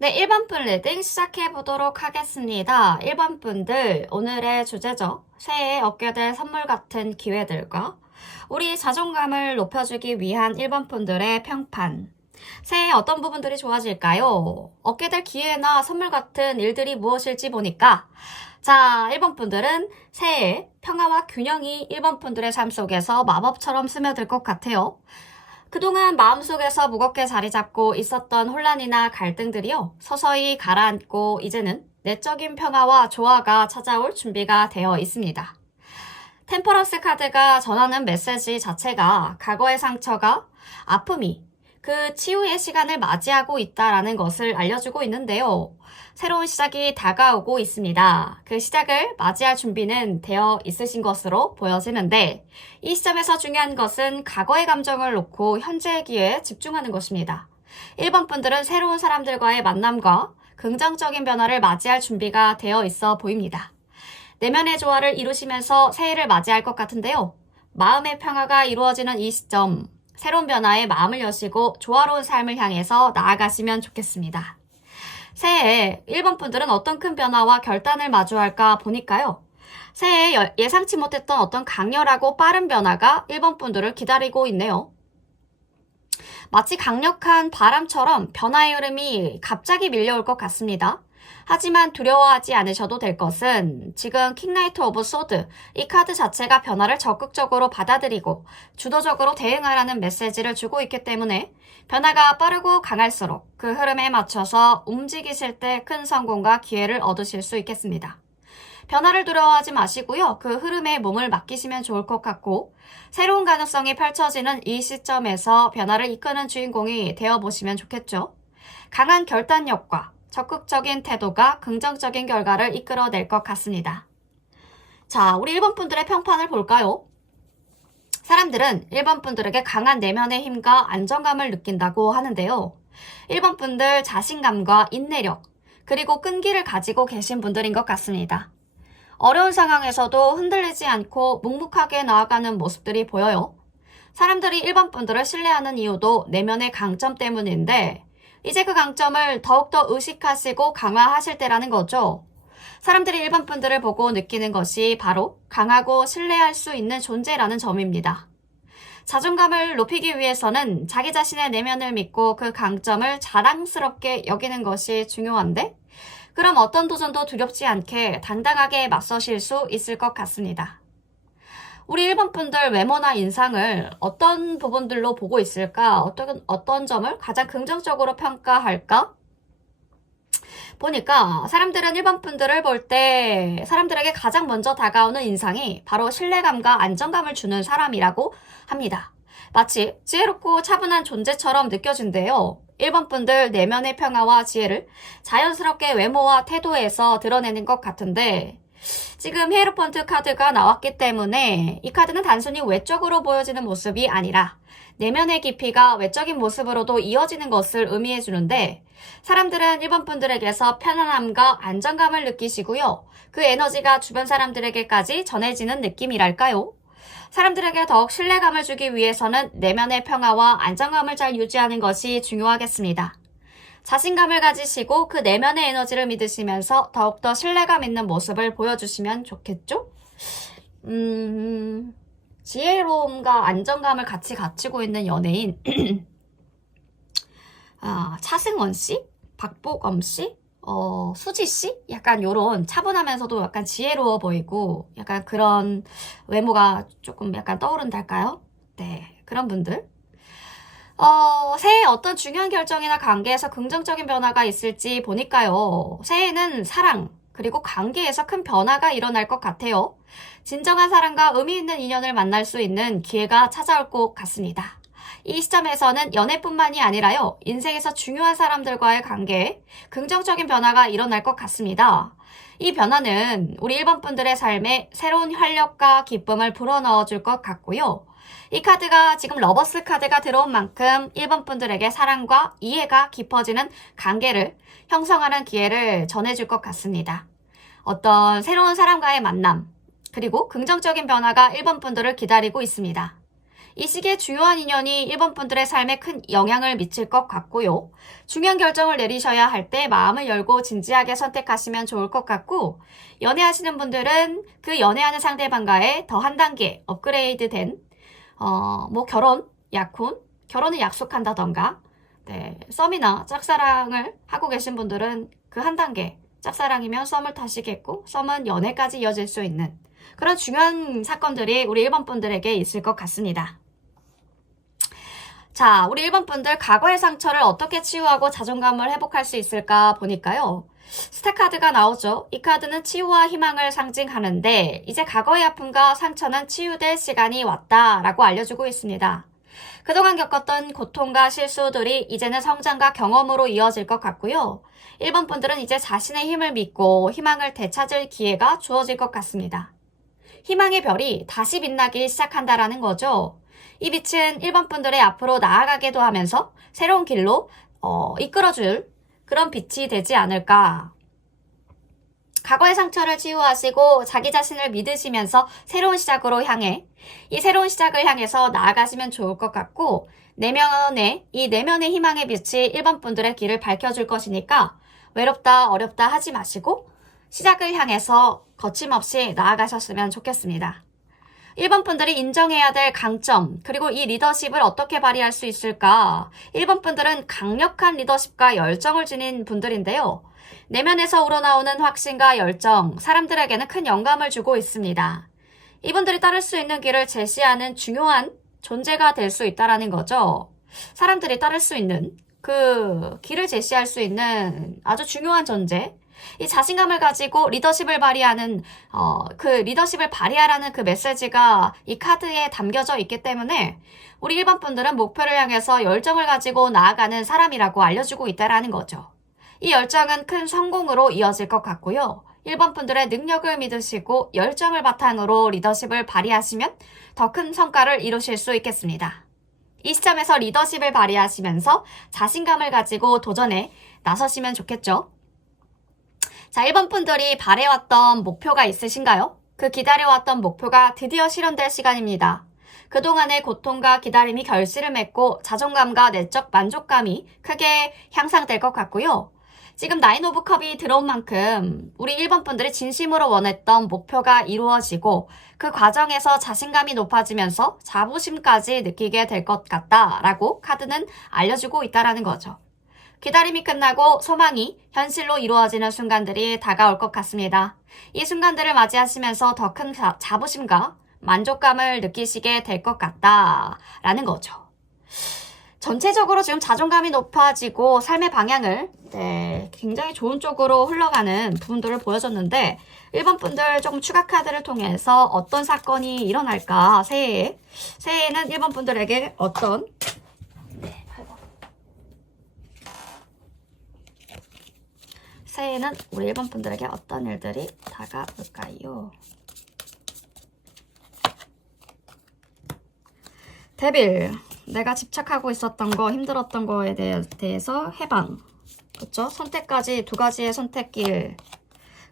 네, 1번 분 리딩 시작해 보도록 하겠습니다. 1번 분들, 오늘의 주제죠. 새해에 얻게 될 선물 같은 기회들과 우리 자존감을 높여주기 위한 1번 분들의 평판. 새해에 어떤 부분들이 좋아질까요? 얻게 될 기회나 선물 같은 일들이 무엇일지 보니까 자, 1번 분들은 새해에 평화와 균형이 1번 분들의 삶 속에서 마법처럼 스며들 것 같아요. 그동안 마음속에서 무겁게 자리 잡고 있었던 혼란이나 갈등들이요, 서서히 가라앉고 이제는 내적인 평화와 조화가 찾아올 준비가 되어 있습니다. 템퍼런스 카드가 전하는 메시지 자체가 과거의 상처가 아픔이 그 치유의 시간을 맞이하고 있다라는 것을 알려주고 있는데요. 새로운 시작이 다가오고 있습니다. 그 시작을 맞이할 준비는 되어 있으신 것으로 보여지는데 이 시점에서 중요한 것은 과거의 감정을 놓고 현재의 기회에 집중하는 것입니다. 1번 분들은 새로운 사람들과의 만남과 긍정적인 변화를 맞이할 준비가 되어 있어 보입니다. 내면의 조화를 이루시면서 새해를 맞이할 것 같은데요. 마음의 평화가 이루어지는 이 시점, 새로운 변화에 마음을 여시고 조화로운 삶을 향해서 나아가시면 좋겠습니다. 새해에 1번 분들은 어떤 큰 변화와 결단을 마주할까 보니까요. 새해에 예상치 못했던 어떤 강렬하고 빠른 변화가 1번 분들을 기다리고 있네요. 마치 강력한 바람처럼 변화의 흐름이 갑자기 밀려올 것 같습니다. 하지만 두려워하지 않으셔도 될 것은 지금 킹나이트 오브 소드, 이 카드 자체가 변화를 적극적으로 받아들이고 주도적으로 대응하라는 메시지를 주고 있기 때문에 변화가 빠르고 강할수록 그 흐름에 맞춰서 움직이실 때 큰 성공과 기회를 얻으실 수 있겠습니다. 변화를 두려워하지 마시고요. 그 흐름에 몸을 맡기시면 좋을 것 같고 새로운 가능성이 펼쳐지는 이 시점에서 변화를 이끄는 주인공이 되어보시면 좋겠죠. 강한 결단력과 적극적인 태도가 긍정적인 결과를 이끌어낼 것 같습니다. 자, 우리 1번 분들의 평판을 볼까요? 사람들은 1번 분들에게 강한 내면의 힘과 안정감을 느낀다고 하는데요. 1번 분들 자신감과 인내력, 그리고 끈기를 가지고 계신 분들인 것 같습니다. 어려운 상황에서도 흔들리지 않고 묵묵하게 나아가는 모습들이 보여요. 사람들이 1번 분들을 신뢰하는 이유도 내면의 강점 때문인데 이제 그 강점을 더욱더 의식하시고 강화하실 때라는 거죠. 사람들이 1번 분들을 보고 느끼는 것이 바로 강하고 신뢰할 수 있는 존재라는 점입니다. 자존감을 높이기 위해서는 자기 자신의 내면을 믿고 그 강점을 자랑스럽게 여기는 것이 중요한데 그럼 어떤 도전도 두렵지 않게 당당하게 맞서실 수 있을 것 같습니다. 우리 1번 분들 외모나 인상을 어떤 부분들로 보고 있을까? 어떤 점을 가장 긍정적으로 평가할까? 보니까 사람들은 1번 분들을 볼 때 사람들에게 가장 먼저 다가오는 인상이 바로 신뢰감과 안정감을 주는 사람이라고 합니다. 마치 지혜롭고 차분한 존재처럼 느껴진대요. 1번 분들 내면의 평화와 지혜를 자연스럽게 외모와 태도에서 드러내는 것 같은데 지금 히에로펀트 카드가 나왔기 때문에 이 카드는 단순히 외적으로 보여지는 모습이 아니라 내면의 깊이가 외적인 모습으로도 이어지는 것을 의미해 주는데 사람들은 1번 분들에게서 편안함과 안정감을 느끼시고요. 그 에너지가 주변 사람들에게까지 전해지는 느낌이랄까요? 사람들에게 더욱 신뢰감을 주기 위해서는 내면의 평화와 안정감을 잘 유지하는 것이 중요하겠습니다. 자신감을 가지시고 그 내면의 에너지를 믿으시면서 더욱더 신뢰감 있는 모습을 보여주시면 좋겠죠? 지혜로움과 안정감을 같이 갖추고 있는 연예인 차승원 씨, 박보검 씨, 수지 씨? 약간 요런 차분하면서도 약간 지혜로워 보이고 약간 그런 외모가 조금 약간 떠오른달까요? 네, 그런 분들. 새해에 어떤 중요한 결정이나 관계에서 긍정적인 변화가 있을지 보니까요. 새해에는 사랑, 그리고 관계에서 큰 변화가 일어날 것 같아요. 진정한 사랑과 의미 있는 인연을 만날 수 있는 기회가 찾아올 것 같습니다. 이 시점에서는 연애뿐만이 아니라요. 인생에서 중요한 사람들과의 관계에 긍정적인 변화가 일어날 것 같습니다. 이 변화는 우리 1번 분들의 삶에 새로운 활력과 기쁨을 불어넣어 줄 것 같고요. 이 카드가 지금 러버스 카드가 들어온 만큼 1번 분들에게 사랑과 이해가 깊어지는 관계를 형성하는 기회를 전해줄 것 같습니다. 어떤 새로운 사람과의 만남, 그리고 긍정적인 변화가 1번 분들을 기다리고 있습니다. 이 시기에 중요한 인연이 1번 분들의 삶에 큰 영향을 미칠 것 같고요. 중요한 결정을 내리셔야 할 때 마음을 열고 진지하게 선택하시면 좋을 것 같고, 연애하시는 분들은 그 연애하는 상대방과의 더 한 단계 업그레이드 된 결혼, 약혼, 결혼을 약속한다던가, 네, 썸이나 짝사랑을 하고 계신 분들은 그 한 단계, 짝사랑이면 썸을 타시겠고, 썸은 연애까지 이어질 수 있는 그런 중요한 사건들이 우리 1번 분들에게 있을 것 같습니다. 자, 우리 1번 분들 과거의 상처를 어떻게 치유하고 자존감을 회복할 수 있을까 보니까요. 스타 카드가 나오죠. 이 카드는 치유와 희망을 상징하는데 이제 과거의 아픔과 상처는 치유될 시간이 왔다라고 알려주고 있습니다. 그동안 겪었던 고통과 실수들이 이제는 성장과 경험으로 이어질 것 같고요. 1번 분들은 이제 자신의 힘을 믿고 희망을 되찾을 기회가 주어질 것 같습니다. 희망의 별이 다시 빛나기 시작한다라는 거죠. 이 빛은 1번 분들의 앞으로 나아가게도 하면서 새로운 길로 이끌어줄 그런 빛이 되지 않을까. 과거의 상처를 치유하시고 자기 자신을 믿으시면서 새로운 시작으로 향해 이 새로운 시작을 향해서 나아가시면 좋을 것 같고, 이 내면의 희망의 빛이 1번 분들의 길을 밝혀줄 것이니까 외롭다 어렵다 하지 마시고 시작을 향해서 거침없이 나아가셨으면 좋겠습니다. 1번 분들이 인정해야 될 강점, 그리고 이 리더십을 어떻게 발휘할 수 있을까? 1번 분들은 강력한 리더십과 열정을 지닌 분들인데요. 내면에서 우러나오는 확신과 열정, 사람들에게는 큰 영감을 주고 있습니다. 이분들이 따를 수 있는 길을 제시하는 중요한 존재가 될 수 있다는 거죠. 사람들이 따를 수 있는 그 길을 제시할 수 있는 아주 중요한 존재. 이 자신감을 가지고 리더십을 발휘하는 리더십을 발휘하라는 그 메시지가 이 카드에 담겨져 있기 때문에 우리 1번 분들은 목표를 향해서 열정을 가지고 나아가는 사람이라고 알려주고 있다는 거죠. 이 열정은 큰 성공으로 이어질 것 같고요. 1번 분들의 능력을 믿으시고 열정을 바탕으로 리더십을 발휘하시면 더 큰 성과를 이루실 수 있겠습니다. 이 시점에서 리더십을 발휘하시면서 자신감을 가지고 도전에 나서시면 좋겠죠. 자, 1번 분들이 바래왔던 목표가 있으신가요? 그 기다려왔던 목표가 드디어 실현될 시간입니다. 그동안의 고통과 기다림이 결실을 맺고 자존감과 내적 만족감이 크게 향상될 것 같고요. 지금 나인 오브 컵이 들어온 만큼 우리 1번 분들이 진심으로 원했던 목표가 이루어지고 그 과정에서 자신감이 높아지면서 자부심까지 느끼게 될 것 같다라고 카드는 알려주고 있다는 거죠. 기다림이 끝나고 소망이 현실로 이루어지는 순간들이 다가올 것 같습니다. 이 순간들을 맞이하시면서 더 큰 자부심과 만족감을 느끼시게 될 것 같다라는 거죠. 전체적으로 지금 자존감이 높아지고 삶의 방향을 굉장히 좋은 쪽으로 흘러가는 부분들을 보여줬는데 1번 분들 조금 추가 카드를 통해서 어떤 사건이 일어날까, 새해에는 1번 분들에게 어떤 새해에는 우리 1번 분들에게 어떤 일들이 다가올까요? 데빌, 내가 집착하고 있었던 거, 힘들었던 거에 대해서 해방. 그렇죠? 선택까지 두 가지의 선택길.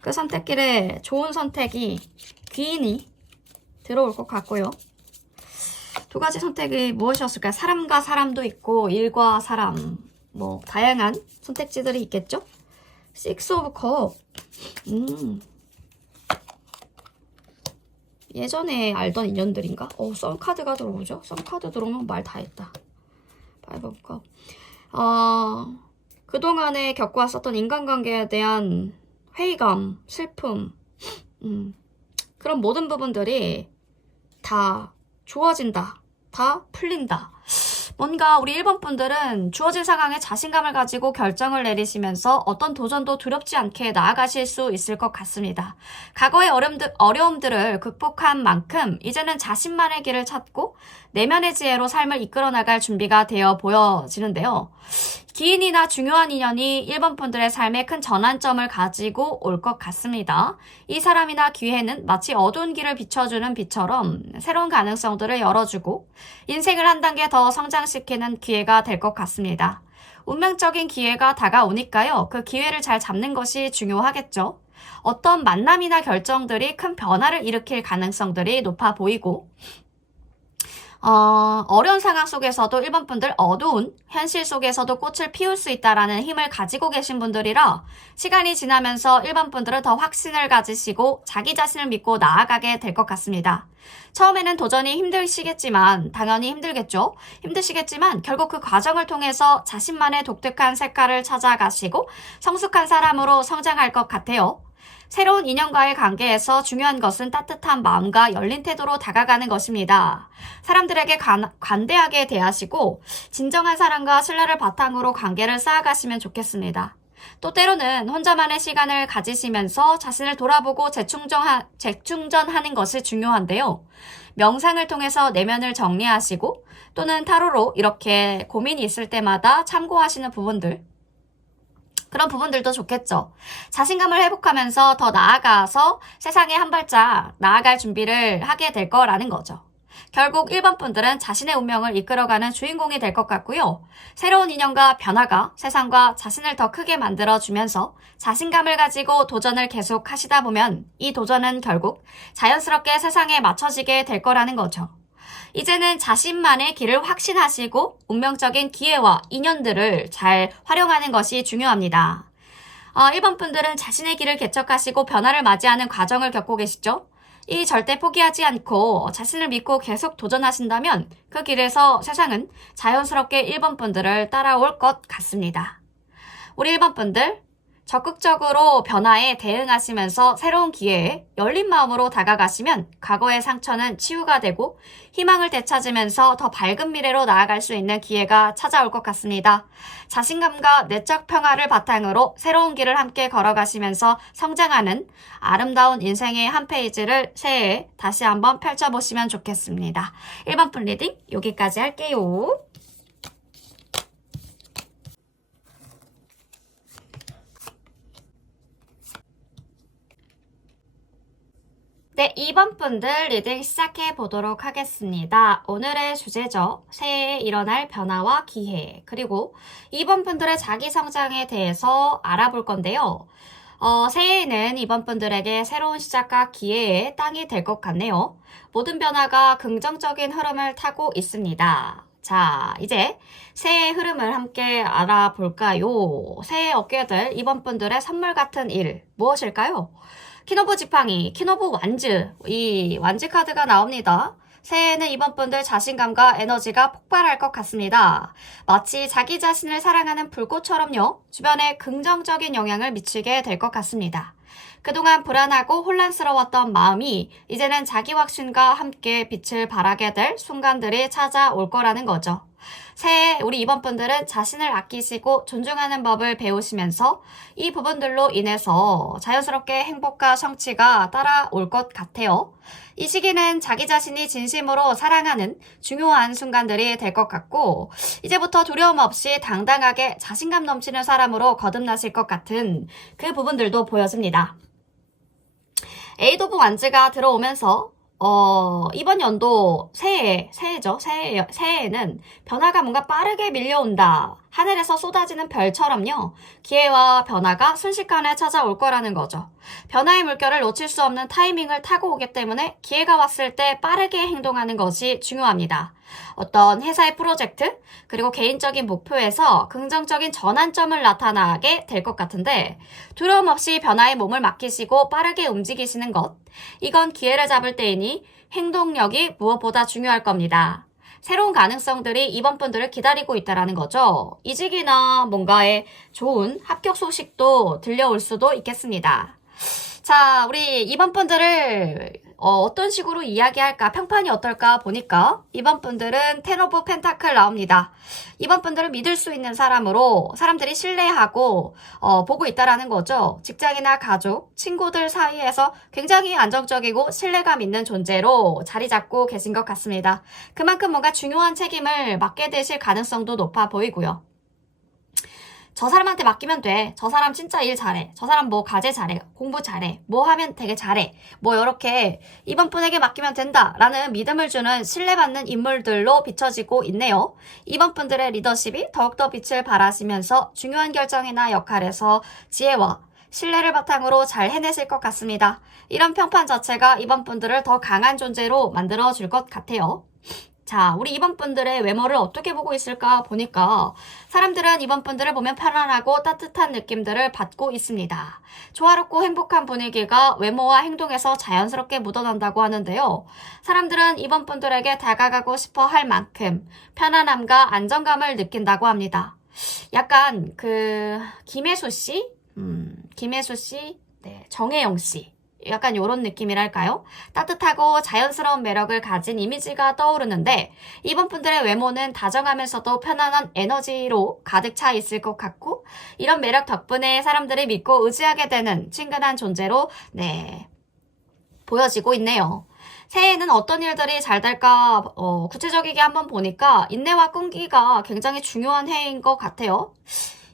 그 선택길에 좋은 선택이 귀인이 들어올 것 같고요. 두 가지 선택이 무엇이었을까요? 사람과 사람도 있고 일과 사람. 다양한 선택지들이 있겠죠? 식스 오브 컵. 예전에 알던 인연들인가? 썸카드가 들어오죠? 썸카드 들어오면 말 다 했다. 파이브 오브 컵. 그동안에 겪어왔었던 인간관계에 대한 회의감, 슬픔, 그런 모든 부분들이 다 좋아진다. 다 풀린다. 뭔가 우리 1번 분들은 주어진 상황에 자신감을 가지고 결정을 내리시면서 어떤 도전도 두렵지 않게 나아가실 수 있을 것 같습니다. 과거의 어려움들을 극복한 만큼 이제는 자신만의 길을 찾고 내면의 지혜로 삶을 이끌어 나갈 준비가 되어 보여지는데요. 기인이나 중요한 인연이 1번 분들의 삶에 큰 전환점을 가지고 올 것 같습니다. 이 사람이나 기회는 마치 어두운 길을 비춰주는 빛처럼 새로운 가능성들을 열어주고 인생을 한 단계 더 성장시키는 기회가 될 것 같습니다. 운명적인 기회가 다가오니까요. 그 기회를 잘 잡는 것이 중요하겠죠. 어떤 만남이나 결정들이 큰 변화를 일으킬 가능성들이 높아 보이고 어려운 상황 속에서도 1번 분들 어두운 현실 속에서도 꽃을 피울 수 있다라는 힘을 가지고 계신 분들이라 시간이 지나면서 1번 분들은 더 확신을 가지시고 자기 자신을 믿고 나아가게 될 것 같습니다. 처음에는 도전이 힘드시겠지만 당연히 힘들겠죠. 힘드시겠지만 결국 그 과정을 통해서 자신만의 독특한 색깔을 찾아가시고 성숙한 사람으로 성장할 것 같아요. 새로운 인연과의 관계에서 중요한 것은 따뜻한 마음과 열린 태도로 다가가는 것입니다. 사람들에게 관대하게 대하시고 진정한 사랑과 신뢰를 바탕으로 관계를 쌓아가시면 좋겠습니다. 또 때로는 혼자만의 시간을 가지시면서 자신을 돌아보고 재충전하는 것이 중요한데요. 명상을 통해서 내면을 정리하시고 또는 타로로 이렇게 고민이 있을 때마다 참고하시는 부분들, 그런 부분들도 좋겠죠. 자신감을 회복하면서 더 나아가서 세상에 한 발짝 나아갈 준비를 하게 될 거라는 거죠. 결국 1번 분들은 자신의 운명을 이끌어가는 주인공이 될 것 같고요. 새로운 인연과 변화가 세상과 자신을 더 크게 만들어주면서 자신감을 가지고 도전을 계속 하시다 보면 이 도전은 결국 자연스럽게 세상에 맞춰지게 될 거라는 거죠. 이제는 자신만의 길을 확신하시고 운명적인 기회와 인연들을 잘 활용하는 것이 중요합니다. 1번 분들은 자신의 길을 개척하시고 변화를 맞이하는 과정을 겪고 계시죠? 이 절대 포기하지 않고 자신을 믿고 계속 도전하신다면 그 길에서 세상은 자연스럽게 1번 분들을 따라올 것 같습니다. 우리 1번 분들, 적극적으로 변화에 대응하시면서 새로운 기회에 열린 마음으로 다가가시면 과거의 상처는 치유가 되고 희망을 되찾으면서 더 밝은 미래로 나아갈 수 있는 기회가 찾아올 것 같습니다. 자신감과 내적 평화를 바탕으로 새로운 길을 함께 걸어가시면서 성장하는 아름다운 인생의 한 페이지를 새해에 다시 한번 펼쳐보시면 좋겠습니다. 1번 분 리딩 여기까지 할게요. 네, 2번 분들 리딩 시작해 보도록 하겠습니다. 오늘의 주제죠. 새해에 일어날 변화와 기회, 그리고 2번 분들의 자기 성장에 대해서 알아볼 건데요. 새해에는 2번 분들에게 새로운 시작과 기회의 땅이 될 것 같네요. 모든 변화가 긍정적인 흐름을 타고 있습니다. 자, 이제 새해의 흐름을 함께 알아볼까요? 새해 얻게 될 2번 분들의 선물 같은 일, 무엇일까요? 퀸오브 지팡이, 퀸오브 완즈, 이 완즈 카드가 나옵니다. 새해에는 2번 분들 자신감과 에너지가 폭발할 것 같습니다. 마치 자기 자신을 사랑하는 불꽃처럼요, 주변에 긍정적인 영향을 미치게 될 것 같습니다. 그동안 불안하고 혼란스러웠던 마음이 이제는 자기 확신과 함께 빛을 발하게 될 순간들이 찾아올 거라는 거죠. 새해 우리 2번 분들은 자신을 아끼시고 존중하는 법을 배우시면서 이 부분들로 인해서 자연스럽게 행복과 성취가 따라올 것 같아요. 이 시기는 자기 자신이 진심으로 사랑하는 중요한 순간들이 될 것 같고 이제부터 두려움 없이 당당하게 자신감 넘치는 사람으로 거듭나실 것 같은 그 부분들도 보여집니다. 에이드 오브 완즈가 들어오면서 이번 연도 새해에는 변화가 뭔가 빠르게 밀려온다. 하늘에서 쏟아지는 별처럼요. 기회와 변화가 순식간에 찾아올 거라는 거죠. 변화의 물결을 놓칠 수 없는 타이밍을 타고 오기 때문에 기회가 왔을 때 빠르게 행동하는 것이 중요합니다. 어떤 회사의 프로젝트, 그리고 개인적인 목표에서 긍정적인 전환점을 나타나게 될 것 같은데 두려움 없이 변화에 몸을 맡기시고 빠르게 움직이시는 것, 이건 기회를 잡을 때이니 행동력이 무엇보다 중요할 겁니다. 새로운 가능성들이 이번 분들을 기다리고 있다는 거죠. 이직이나 뭔가의 좋은 합격 소식도 들려올 수도 있겠습니다. 자, 우리 이번 분들을 어떤 식으로 이야기할까, 평판이 어떨까 보니까 이번 분들은 텐 오브 펜타클 나옵니다. 이번 분들은 믿을 수 있는 사람으로 사람들이 신뢰하고 보고 있다라는 거죠. 직장이나 가족, 친구들 사이에서 굉장히 안정적이고 신뢰감 있는 존재로 자리 잡고 계신 것 같습니다. 그만큼 뭔가 중요한 책임을 맡게 되실 가능성도 높아 보이고요. 저 사람한테 맡기면 돼. 저 사람 진짜 일 잘해. 저 사람 뭐 과제 잘해. 공부 잘해. 뭐 하면 되게 잘해. 뭐 이렇게 이번 분에게 맡기면 된다 라는 믿음을 주는 신뢰받는 인물들로 비춰지고 있네요. 이번 분들의 리더십이 더욱더 빛을 발하시면서 중요한 결정이나 역할에서 지혜와 신뢰를 바탕으로 잘 해내실 것 같습니다. 이런 평판 자체가 이번 분들을 더 강한 존재로 만들어줄 것 같아요. 자, 우리 이번 분들의 외모를 어떻게 보고 있을까 보니까 사람들은 이번 분들을 보면 편안하고 따뜻한 느낌들을 받고 있습니다. 조화롭고 행복한 분위기가 외모와 행동에서 자연스럽게 묻어난다고 하는데요. 사람들은 이번 분들에게 다가가고 싶어 할 만큼 편안함과 안정감을 느낀다고 합니다. 약간 김혜수 씨, 네, 정혜영 씨. 약간 이런 느낌이랄까요? 따뜻하고 자연스러운 매력을 가진 이미지가 떠오르는데 이번 분들의 외모는 다정하면서도 편안한 에너지로 가득 차 있을 것 같고 이런 매력 덕분에 사람들이 믿고 의지하게 되는 친근한 존재로 보여지고 있네요. 새해에는 어떤 일들이 잘 될까 구체적이게 한번 보니까 인내와 끈기가 굉장히 중요한 해인 것 같아요.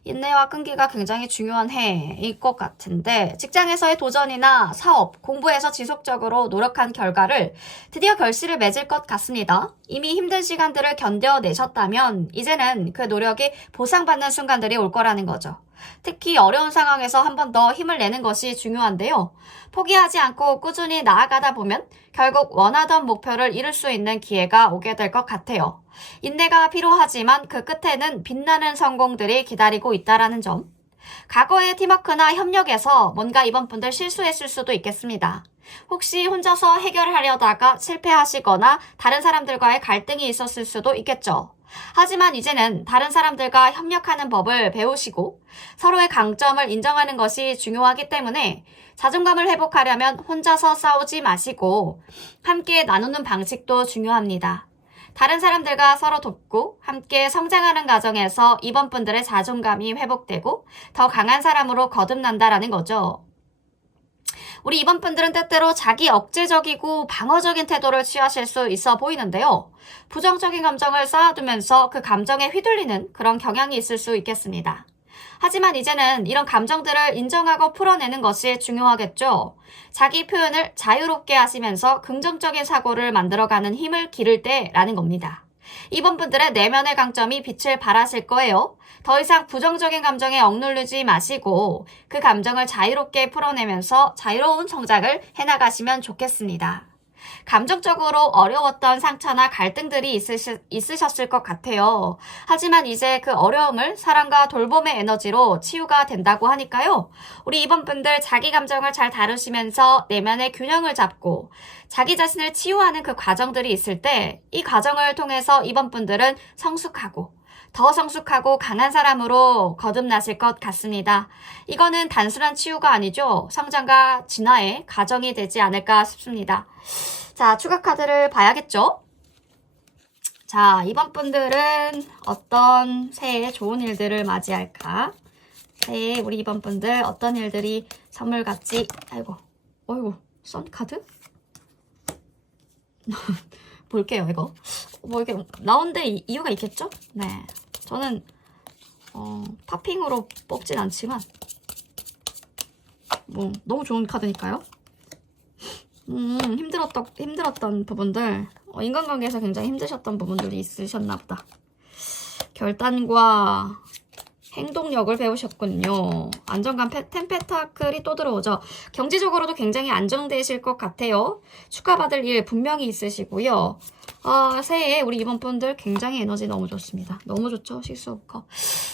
인내와 끈기가 굉장히 중요한 해일 것 같은데 직장에서의 도전이나 사업, 공부에서 지속적으로 노력한 결과를 드디어 결실을 맺을 것 같습니다. 이미 힘든 시간들을 견뎌내셨다면 이제는 그 노력이 보상받는 순간들이 올 거라는 거죠. 특히 어려운 상황에서 한 번 더 힘을 내는 것이 중요한데요. 포기하지 않고 꾸준히 나아가다 보면 결국 원하던 목표를 이룰 수 있는 기회가 오게 될 것 같아요. 인내가 필요하지만 그 끝에는 빛나는 성공들이 기다리고 있다는 점. 과거의 팀워크나 협력에서 뭔가 이번 분들 실수했을 수도 있겠습니다. 혹시 혼자서 해결하려다가 실패하시거나 다른 사람들과의 갈등이 있었을 수도 있겠죠. 하지만 이제는 다른 사람들과 협력하는 법을 배우시고 서로의 강점을 인정하는 것이 중요하기 때문에 자존감을 회복하려면 혼자서 싸우지 마시고 함께 나누는 방식도 중요합니다. 다른 사람들과 서로 돕고 함께 성장하는 과정에서 이번 분들의 자존감이 회복되고 더 강한 사람으로 거듭난다라는 거죠. 우리 이번 분들은 때때로 자기 억제적이고 방어적인 태도를 취하실 수 있어 보이는데요. 부정적인 감정을 쌓아두면서 그 감정에 휘둘리는 그런 경향이 있을 수 있겠습니다. 하지만 이제는 이런 감정들을 인정하고 풀어내는 것이 중요하겠죠. 자기 표현을 자유롭게 하시면서 긍정적인 사고를 만들어가는 힘을 기를 때라는 겁니다. 이번 분들의 내면의 강점이 빛을 발하실 거예요. 더 이상 부정적인 감정에 억누르지 마시고 그 감정을 자유롭게 풀어내면서 자유로운 성장을 해나가시면 좋겠습니다. 감정적으로 어려웠던 상처나 갈등들이 있으셨을 것 같아요. 하지만 이제 그 어려움을 사랑과 돌봄의 에너지로 치유가 된다고 하니까요. 우리 이번 분들 자기 감정을 잘 다루시면서 내면의 균형을 잡고 자기 자신을 치유하는 그 과정들이 있을 때 이 과정을 통해서 이번 분들은 더 성숙하고 강한 사람으로 거듭나실 것 같습니다. 이거는 단순한 치유가 아니죠. 성장과 진화의 과정이 되지 않을까 싶습니다. 자, 추가 카드를 봐야겠죠? 자, 이번 분들은 어떤 새해 좋은 일들을 맞이할까? 새해 우리 이번 분들 어떤 일들이 선물같이 어이구, 썬 카드? 볼게요, 이거. 이게 나온 데 이유가 있겠죠? 네. 저는, 팝핑으로 뽑진 않지만, 너무 좋은 카드니까요. 힘들었던 부분들, 인간관계에서 굉장히 힘드셨던 부분들이 있으셨나 보다. 결단과 행동력을 배우셨군요. 안정감 템페타클이 또 들어오죠. 경제적으로도 굉장히 안정되실 것 같아요. 축하받을 일 분명히 있으시고요. 새해에 우리 이번 분들 굉장히 에너지 너무 좋습니다. 너무 좋죠? 식수오커.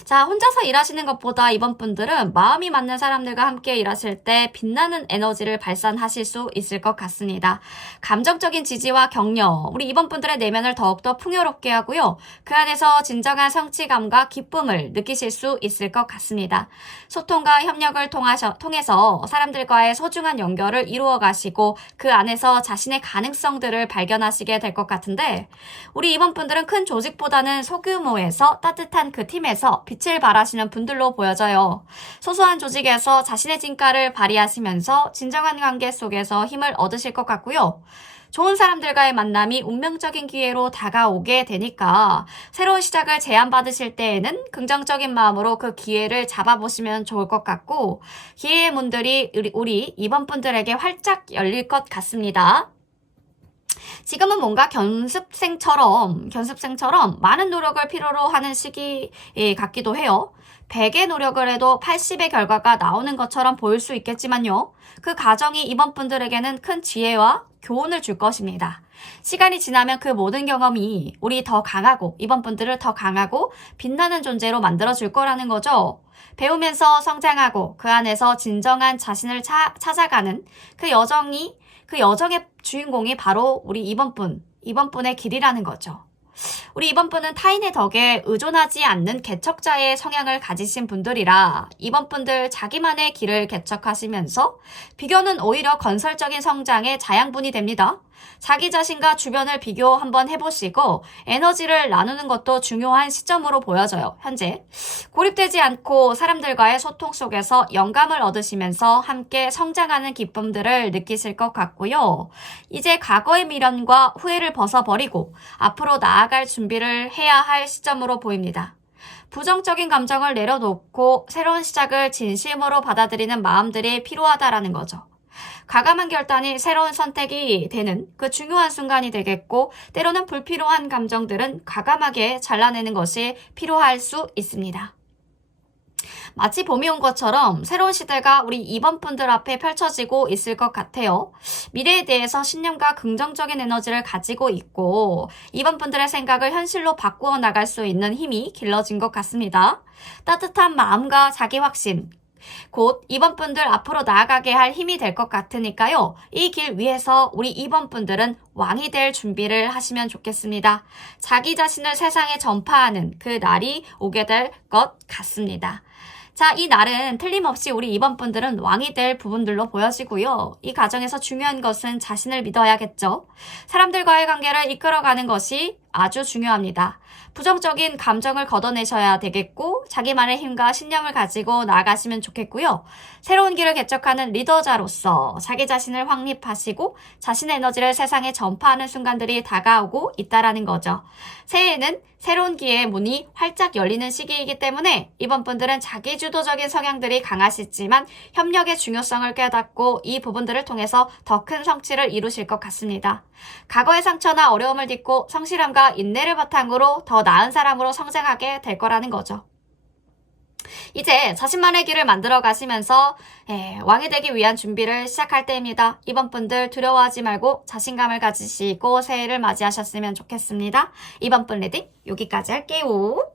자, 혼자서 일하시는 것보다 이번 분들은 마음이 맞는 사람들과 함께 일하실 때 빛나는 에너지를 발산하실 수 있을 것 같습니다. 감정적인 지지와 격려, 우리 이번 분들의 내면을 더욱더 풍요롭게 하고요. 그 안에서 진정한 성취감과 기쁨을 느끼실 수 있을 것 같습니다. 소통과 협력을 통해서 사람들과의 소중한 연결을 이루어 가시고 그 안에서 자신의 가능성들을 발견하시게 될 것 같은데 우리 이번 분들은 큰 조직보다는 소규모에서 따뜻한 그 팀에서 빛을 발하시는 분들로 보여져요. 소소한 조직에서 자신의 진가를 발휘하시면서 진정한 관계 속에서 힘을 얻으실 것 같고요. 좋은 사람들과의 만남이 운명적인 기회로 다가오게 되니까 새로운 시작을 제안받으실 때에는 긍정적인 마음으로 그 기회를 잡아보시면 좋을 것 같고 기회의 문들이 우리 이번 분들에게 활짝 열릴 것 같습니다. 지금은 뭔가 견습생처럼 많은 노력을 필요로 하는 시기 같기도 해요. 100의 노력을 해도 80의 결과가 나오는 것처럼 보일 수 있겠지만요. 그 과정이 이번 분들에게는 큰 지혜와 교훈을 줄 것입니다. 시간이 지나면 그 모든 경험이 우리 더 강하고 이번 분들을 더 강하고 빛나는 존재로 만들어줄 거라는 거죠. 배우면서 성장하고 그 안에서 진정한 자신을 찾아가는 그 여정의 주인공이 바로 우리 이번 분의 길이라는 거죠. 우리 이번 분은 타인의 덕에 의존하지 않는 개척자의 성향을 가지신 분들이라 이번 분들 자기만의 길을 개척하시면서 비교는 오히려 건설적인 성장의 자양분이 됩니다. 자기 자신과 주변을 비교 한번 해보시고 에너지를 나누는 것도 중요한 시점으로 보여져요. 현재 고립되지 않고 사람들과의 소통 속에서 영감을 얻으시면서 함께 성장하는 기쁨들을 느끼실 것 같고요. 이제 과거의 미련과 후회를 벗어버리고 앞으로 나아갈 준비를 해야 할 시점으로 보입니다. 부정적인 감정을 내려놓고 새로운 시작을 진심으로 받아들이는 마음들이 필요하다라는 거죠. 과감한 결단이 새로운 선택이 되는 그 중요한 순간이 되겠고 때로는 불필요한 감정들은 과감하게 잘라내는 것이 필요할 수 있습니다. 마치 봄이 온 것처럼 새로운 시대가 우리 이번 분들 앞에 펼쳐지고 있을 것 같아요. 미래에 대해서 신념과 긍정적인 에너지를 가지고 있고 이번 분들의 생각을 현실로 바꾸어 나갈 수 있는 힘이 길러진 것 같습니다. 따뜻한 마음과 자기 확신, 곧 이번 분들 앞으로 나아가게 할 힘이 될 것 같으니까요. 이 길 위에서 우리 이번 분들은 왕이 될 준비를 하시면 좋겠습니다. 자기 자신을 세상에 전파하는 그 날이 오게 될 것 같습니다. 자, 이 날은 틀림없이 우리 이번 분들은 왕이 될 부분들로 보여지고요. 이 과정에서 중요한 것은 자신을 믿어야겠죠. 사람들과의 관계를 이끌어가는 것이 아주 중요합니다. 부정적인 감정을 걷어내셔야 되겠고 자기만의 힘과 신념을 가지고 나아가시면 좋겠고요. 새로운 길을 개척하는 리더자로서 자기 자신을 확립하시고 자신의 에너지를 세상에 전파하는 순간들이 다가오고 있다라는 거죠. 새해에는 새로운 기회의 문이 활짝 열리는 시기이기 때문에 이번 분들은 자기주도적인 성향들이 강하시지만 협력의 중요성을 깨닫고 이 부분들을 통해서 더 큰 성취를 이루실 것 같습니다. 과거의 상처나 어려움을 딛고 성실함과 인내를 바탕으로 더 나은 사람으로 성장하게 될 거라는 거죠. 이제 자신만의 길을 만들어 가시면서 왕이 되기 위한 준비를 시작할 때입니다. 이번 분들 두려워하지 말고 자신감을 가지시고 새해를 맞이하셨으면 좋겠습니다. 이번 분 리딩 여기까지 할게요.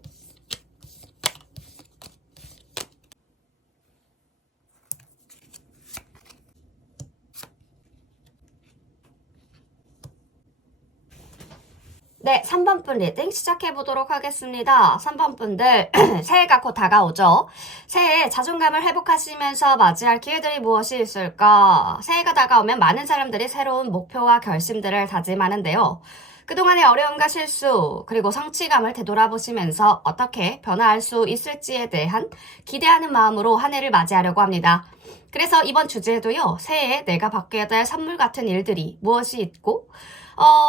네, 3번 분 리딩 시작해보도록 하겠습니다. 3번 분들 새해가 곧 다가오죠. 새해에 자존감을 회복하시면서 맞이할 기회들이 무엇이 있을까? 새해가 다가오면 많은 사람들이 새로운 목표와 결심들을 다짐하는데요. 그동안의 어려움과 실수, 그리고 성취감을 되돌아보시면서 어떻게 변화할 수 있을지에 대한 기대하는 마음으로 한 해를 맞이하려고 합니다. 그래서 이번 주제도요, 새해에 내가 받게 될 선물 같은 일들이 무엇이 있고,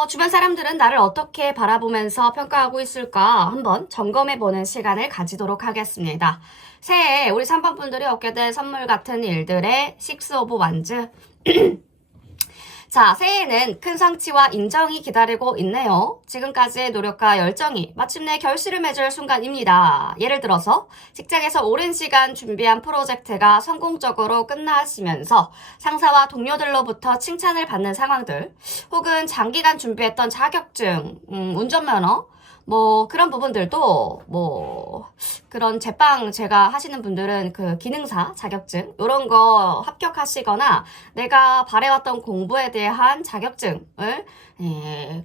주변 사람들은 나를 어떻게 바라보면서 평가하고 있을까 한번 점검해보는 시간을 가지도록 하겠습니다. 새해에 우리 3번 분들이 얻게 될 선물 같은 일들의 6 오브 완즈 자, 새해에는 큰 성취와 인정이 기다리고 있네요. 지금까지의 노력과 열정이 마침내 결실을 맺을 순간입니다. 예를 들어서 직장에서 오랜 시간 준비한 프로젝트가 성공적으로 끝나시면서 상사와 동료들로부터 칭찬을 받는 상황들, 혹은 장기간 준비했던 자격증, 운전면허, 그런 부분들도, 그런 제빵 제가 하시는 분들은 그 기능사 자격증, 요런 거 합격하시거나 내가 바래왔던 공부에 대한 자격증을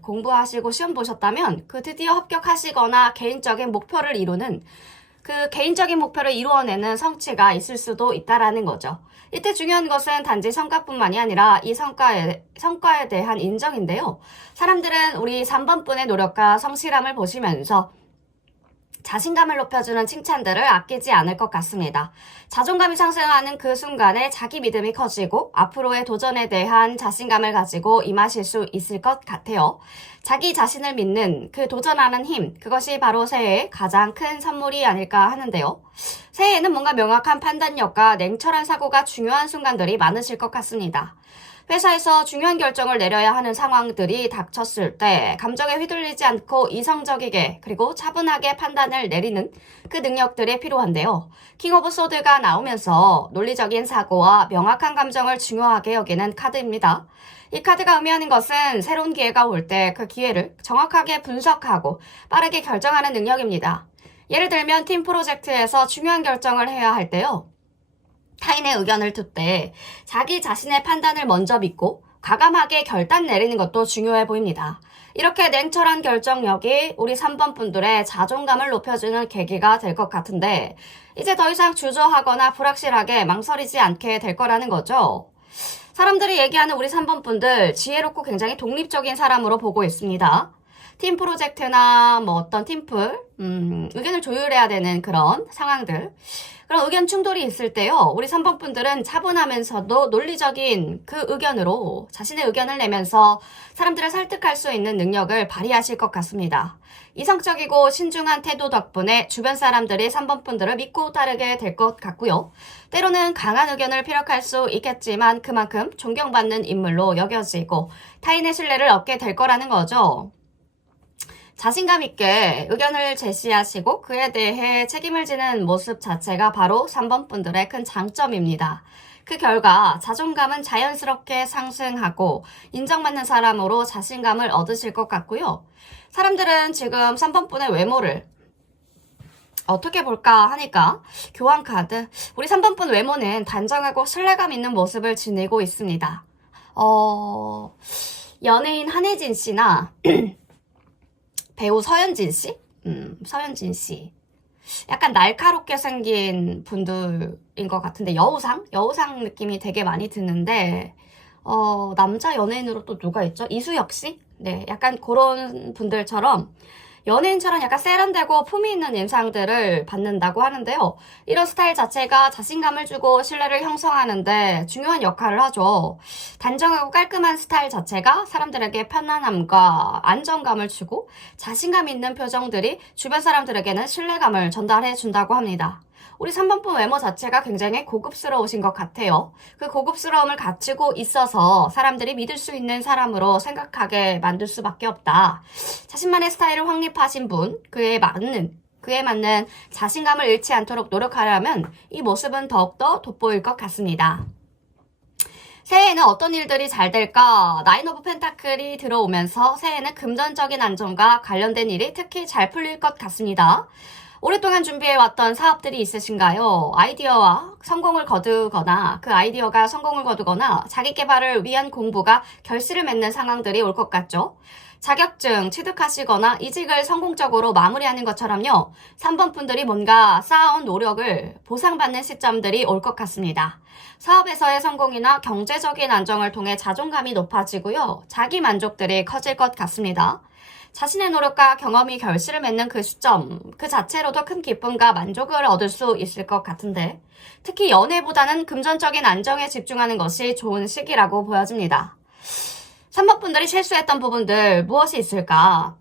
공부하시고 시험 보셨다면 그 드디어 합격하시거나 개인적인 목표를 이루는 그 개인적인 목표를 이루어내는 성취가 있을 수도 있다라는 거죠. 이때 중요한 것은 단지 성과뿐만이 아니라 이 성과에 대한 인정인데요. 사람들은 우리 3번 분의 노력과 성실함을 보시면서 자신감을 높여주는 칭찬들을 아끼지 않을 것 같습니다. 자존감이 상승하는 그 순간에 자기 믿음이 커지고 앞으로의 도전에 대한 자신감을 가지고 임하실 수 있을 것 같아요. 자기 자신을 믿는 그 도전하는 힘, 그것이 바로 새해의 가장 큰 선물이 아닐까 하는데요. 새해에는 뭔가 명확한 판단력과 냉철한 사고가 중요한 순간들이 많으실 것 같습니다. 회사에서 중요한 결정을 내려야 하는 상황들이 닥쳤을 때 감정에 휘둘리지 않고 이성적이게 그리고 차분하게 판단을 내리는 그 능력들이 필요한데요. 킹 오브 소드가 나오면서 논리적인 사고와 명확한 감정을 중요하게 여기는 카드입니다. 이 카드가 의미하는 것은 새로운 기회가 올 때 그 기회를 정확하게 분석하고 빠르게 결정하는 능력입니다. 예를 들면 팀 프로젝트에서 중요한 결정을 해야 할 때요. 타인의 의견을 듣되 자기 자신의 판단을 먼저 믿고 과감하게 결단 내리는 것도 중요해 보입니다. 이렇게 냉철한 결정력이 우리 3번 분들의 자존감을 높여주는 계기가 될 것 같은데 이제 더 이상 주저하거나 불확실하게 망설이지 않게 될 거라는 거죠. 사람들이 얘기하는 우리 3번 분들 지혜롭고 굉장히 독립적인 사람으로 보고 있습니다. 팀 프로젝트나 어떤 팀플, 의견을 조율해야 되는 그런 상황들, 그런 의견 충돌이 있을 때요. 우리 3번 분들은 차분하면서도 논리적인 그 의견으로 자신의 의견을 내면서 사람들을 설득할 수 있는 능력을 발휘하실 것 같습니다. 이성적이고 신중한 태도 덕분에 주변 사람들이 3번 분들을 믿고 따르게 될 것 같고요. 때로는 강한 의견을 피력할 수 있겠지만 그만큼 존경받는 인물로 여겨지고 타인의 신뢰를 얻게 될 거라는 거죠. 자신감 있게 의견을 제시하시고 그에 대해 책임을 지는 모습 자체가 바로 3번 분들의 큰 장점입니다. 그 결과 자존감은 자연스럽게 상승하고 인정받는 사람으로 자신감을 얻으실 것 같고요. 사람들은 지금 3번 분의 외모를 어떻게 볼까 하니까 교환 카드, 우리 3번 분 외모는 단정하고 신뢰감 있는 모습을 지니고 있습니다. 연예인 한혜진 씨나 배우 서현진 씨? 서현진 씨. 약간 날카롭게 생긴 분들인 것 같은데, 여우상 느낌이 되게 많이 드는데, 남자 연예인으로 또 누가 있죠? 이수혁 씨? 네, 약간 그런 분들처럼 연예인처럼 약간 세련되고 품위 있는 인상들을 받는다고 하는데요. 이런 스타일 자체가 자신감을 주고 신뢰를 형성하는데 중요한 역할을 하죠. 단정하고 깔끔한 스타일 자체가 사람들에게 편안함과 안정감을 주고 자신감 있는 표정들이 주변 사람들에게는 신뢰감을 전달해 준다고 합니다. 우리 3번분 외모 자체가 굉장히 고급스러우신 것 같아요. 그 고급스러움을 갖추고 있어서 사람들이 믿을 수 있는 사람으로 생각하게 만들 수밖에 없다. 자신만의 스타일을 확립하신 분, 그에 맞는 자신감을 잃지 않도록 노력하려면 이 모습은 더욱더 돋보일 것 같습니다. 새해에는 어떤 일들이 잘 될까? 나인 오브 펜타클이 들어오면서 새해에는 금전적인 안정과 관련된 일이 특히 잘 풀릴 것 같습니다. 오랫동안 준비해왔던 사업들이 있으신가요? 아이디어와 성공을 거두거나 그 아이디어가 성공을 거두거나 자기 개발을 위한 공부가 결실을 맺는 상황들이 올 것 같죠? 자격증 취득하시거나 이직을 성공적으로 마무리하는 것처럼요. 3번 분들이 뭔가 쌓아온 노력을 보상받는 시점들이 올 것 같습니다. 사업에서의 성공이나 경제적인 안정을 통해 자존감이 높아지고요. 자기 만족들이 커질 것 같습니다. 자신의 노력과 경험이 결실을 맺는 그 시점, 그 자체로도 큰 기쁨과 만족을 얻을 수 있을 것 같은데 특히 연애보다는 금전적인 안정에 집중하는 것이 좋은 시기라고 보여집니다. 3번 분들이 실수했던 부분들 무엇이 있을까?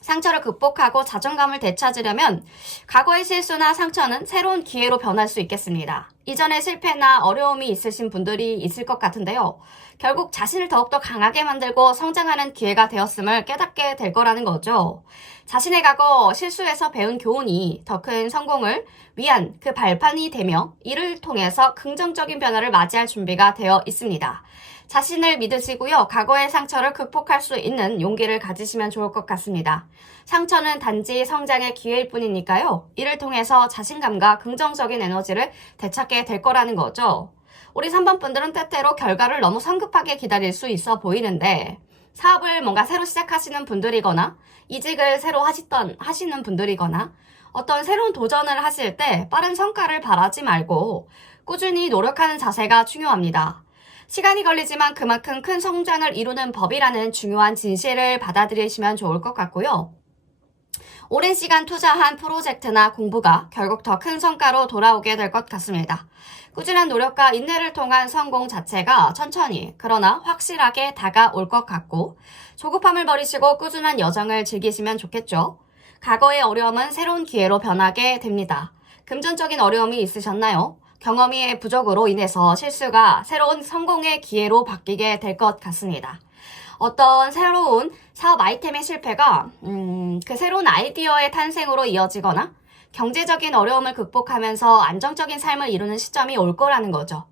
상처를 극복하고 자존감을 되찾으려면 과거의 실수나 상처는 새로운 기회로 변할 수 있겠습니다. 이전에 실패나 어려움이 있으신 분들이 있을 것 같은데요. 결국 자신을 더욱더 강하게 만들고 성장하는 기회가 되었음을 깨닫게 될 거라는 거죠. 자신의 과거 실수에서 배운 교훈이 더 큰 성공을 위한 그 발판이 되며 이를 통해서 긍정적인 변화를 맞이할 준비가 되어 있습니다. 자신을 믿으시고요. 과거의 상처를 극복할 수 있는 용기를 가지시면 좋을 것 같습니다. 상처는 단지 성장의 기회일 뿐이니까요. 이를 통해서 자신감과 긍정적인 에너지를 되찾게 될 거라는 거죠. 우리 3번 분들은 때때로 결과를 너무 성급하게 기다릴 수 있어 보이는데 사업을 뭔가 새로 시작하시는 분들이거나 이직을 새로 하시는 분들이거나 어떤 새로운 도전을 하실 때 빠른 성과를 바라지 말고 꾸준히 노력하는 자세가 중요합니다. 시간이 걸리지만 그만큼 큰 성장을 이루는 법이라는 중요한 진실을 받아들이시면 좋을 것 같고요. 오랜 시간 투자한 프로젝트나 공부가 결국 더 큰 성과로 돌아오게 될 것 같습니다. 꾸준한 노력과 인내를 통한 성공 자체가 천천히 그러나 확실하게 다가올 것 같고 조급함을 버리시고 꾸준한 여정을 즐기시면 좋겠죠. 과거의 어려움은 새로운 기회로 변하게 됩니다. 금전적인 어려움이 있으셨나요? 경험의 부족으로 인해서 실수가 새로운 성공의 기회로 바뀌게 될 것 같습니다. 어떤 새로운 사업 아이템의 실패가 그 새로운 아이디어의 탄생으로 이어지거나 경제적인 어려움을 극복하면서 안정적인 삶을 이루는 시점이 올 거라는 거죠.